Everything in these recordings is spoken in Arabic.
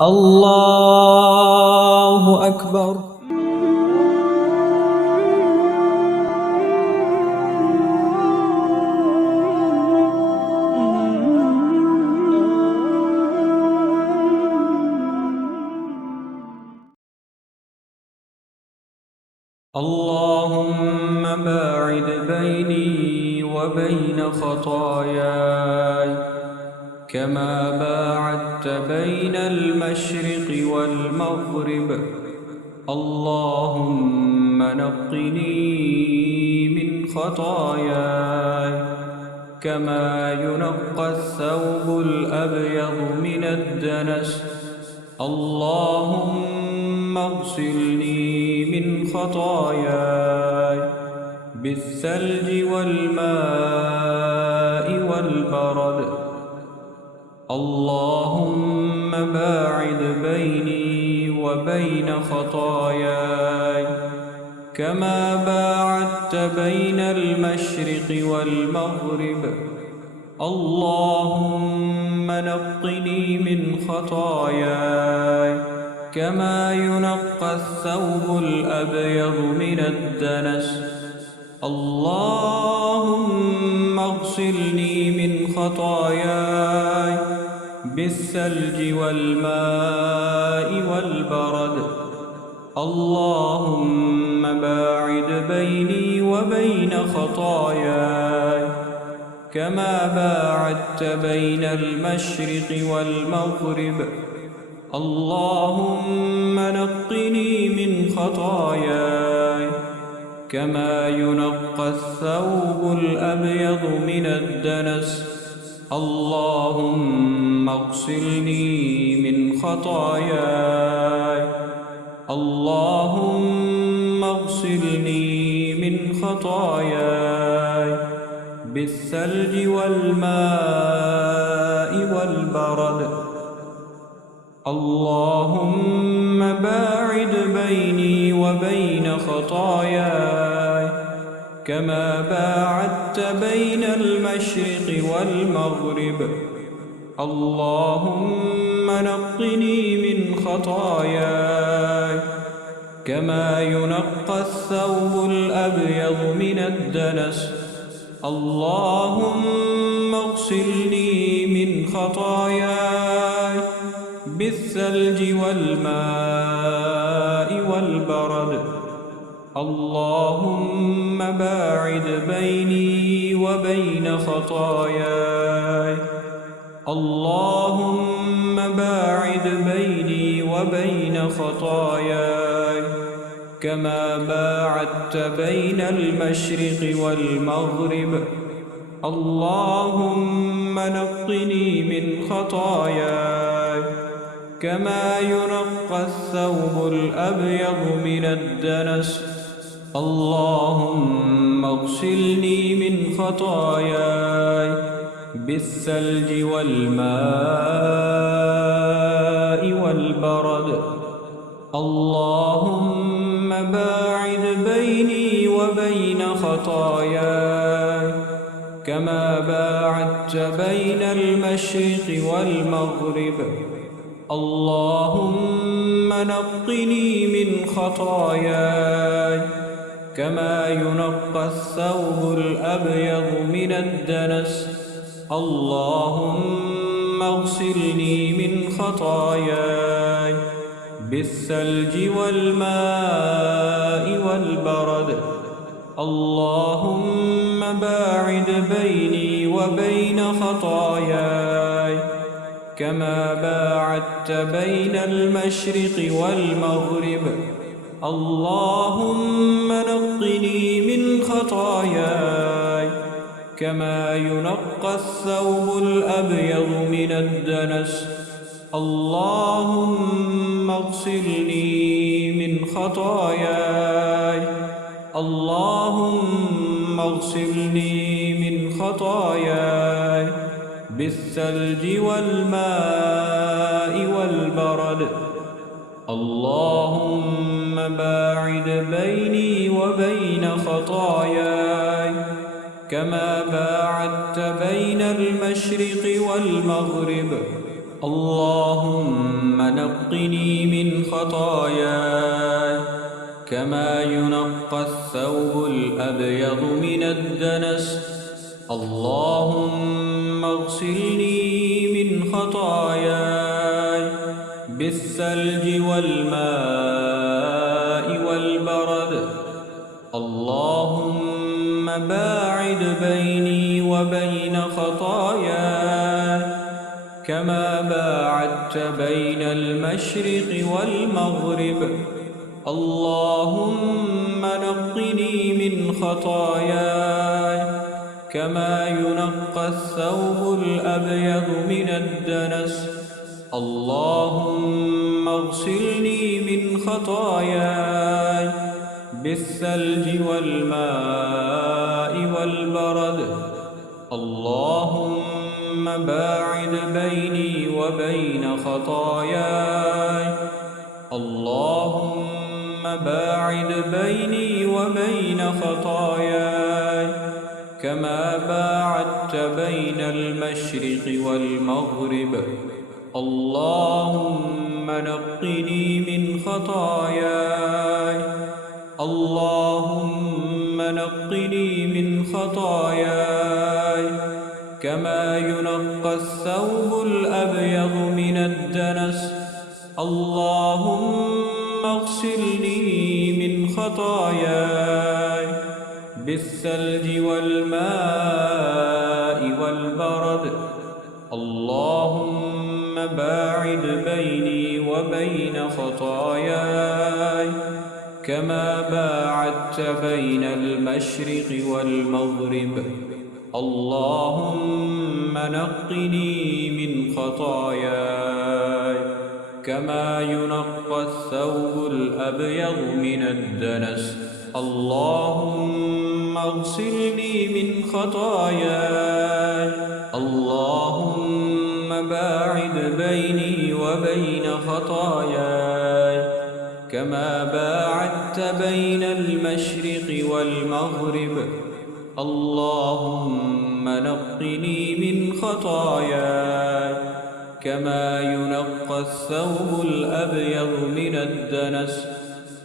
الله أكبر. اللهم باعد بيني وبين خطاياي كما باعدت بين المشرق والمغرب. اللهم نقني من خطاياي كما ينقى الثوب الأبيض من الدنس. اللهم اغسلني من خطاياي بالثلج والماء والبرد. اللهم باعد بيني وبين خطاياي كما باعدت بين المشرق والمغرب. اللهم نقني من خطاياي كما ينقى الثوب الأبيض من الدنس. اللهم اغسلني من خطاياي بالثلج والماء والبرد. اللهم باعد بيني وبين خطاياي كما باعدت بين المشرق والمغرب. اللهم نقني من خطاياي كما ينقى الثوب الأبيض من الدنس. اللهم اغسلني من خطاياي. اللهم اغسلني من خطاياي بالثلج والماء والبرد. اللهم باعد بيني وبين خطاياي كما باعدت بين المشرق والمغرب. اللهم نقني من خطاياي كما ينقى الثوب الأبيض من الدنس. اللهم اغسلني من خطاياي بالثلج والماء والبرد. اللهم باعد بيني وبين خطاياي. اللهم باعد بيني وبين خطاياي كما باعدت بين المشرق والمغرب. اللهم نقني من خطاياي كما ينقى الثوب الأبيض من الدنس. اللهم اغسلني من خطاياي بالثلج والماء والبرد. اللهم باعد بيني وبين خطاياي كما باعدت بين المشرق والمغرب. اللهم نقني من خطاياي كما ينقى الثوب الأبيض من الدنس. اللهم اغسلني من خطاياي بالثلج والماء والبرد. اللهم باعد بيني وبين خطاياي كما باعدت بين المشرق والمغرب. اللهم نقني من خطاياي كما ينقى الثوب الأبيض من الدنس. اللهم اغسلني من خطاياي. اللهم اغسلني من خطاياي بالثلج والماء والبرد. اللهم باعد بيني وبين خطاياي كما باعدت بين المشرق والمغرب. اللهم نقني من خطاياي كما ينقى الثوب الأبيض من الدنس. اللهم اغسلني من خطاياي بالثلج والماء والبرد. اللهم باعد بيني وبين خطاياي كما باعدت بين المشرق والمغرب. اللهم نقني من خطاياي كما ينقى الثوب الأبيض من الدنس. اللهم اغسلني من خطاياي بالثلج والماء والبرد. اللهم باعد بيني وبين خطاياي. اللهم باعد بيني وبين خطاياي كما باعدت بين المشرق والمغرب. اللهم نقني من خطاياي. اللهم نقني من خطاياي كما ينقى الثوب الأبيض من الدنس. اللهم اغسلني من خطاياي بالثلج والماء والبرد. اللهم باعد بيني وبين خطاياي كما باعدت بين المشرق والمغرب. اللهم نقني من خطاياي كما ينقى الثوب الأبيض من الدنس. اللهم اغسلني من خطاياي. اللهم باعد بيني وبين خطاياي كما باعدت بين المشرق والمغرب. اللهم نقني من خطاياي كما ينقى الثوب الأبيض من الدنس.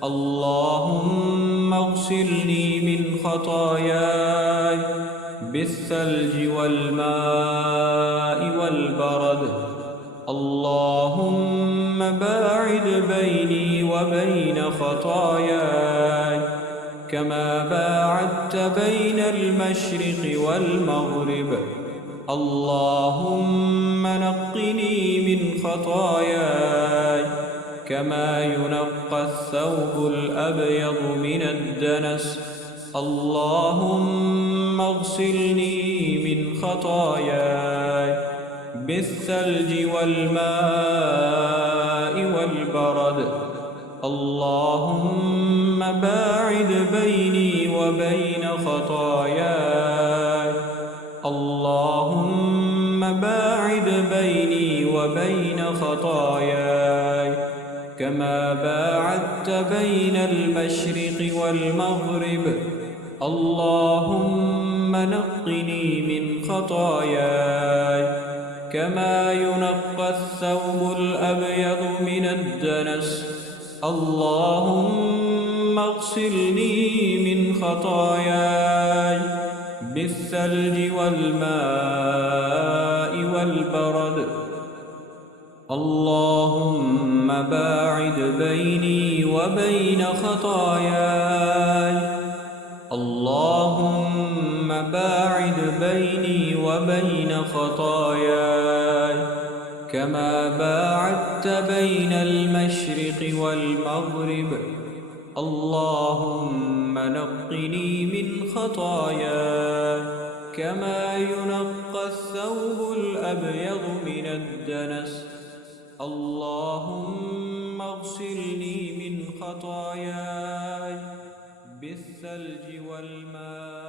اللهم اغسلني من خطاياي بالثلج والماء والبرد. اللهم باعد بيني وبين خطاياي كما باعدت بين المشرق والمغرب. اللهم نقني من خطاياي كما ينقى الثوب الأبيض من الدنس. اللهم اغسلني من خطاياي بالثلج والماء والبرد. اللهم باعد بيني وبين خطاياي. اللهم باعد بيني وبين خطاياي كما باعدت بين المشرق والمغرب. اللهم نقني من خطاياي كما ينقى الثوب الأبيض من الدنس. اللهم اغسلني من خطاياي بالثلج والماء والبرد. اللهم باعد بيني وبين خطاياي. اللهم باعد بيني وبين خطاياي كما باعدت بين المشرق والمغرب. اللهم نقني من خطاياي كما ينقى الثوب الأبيض من الدنس. اللهم اغسلني من خطاياي بالثلج والماء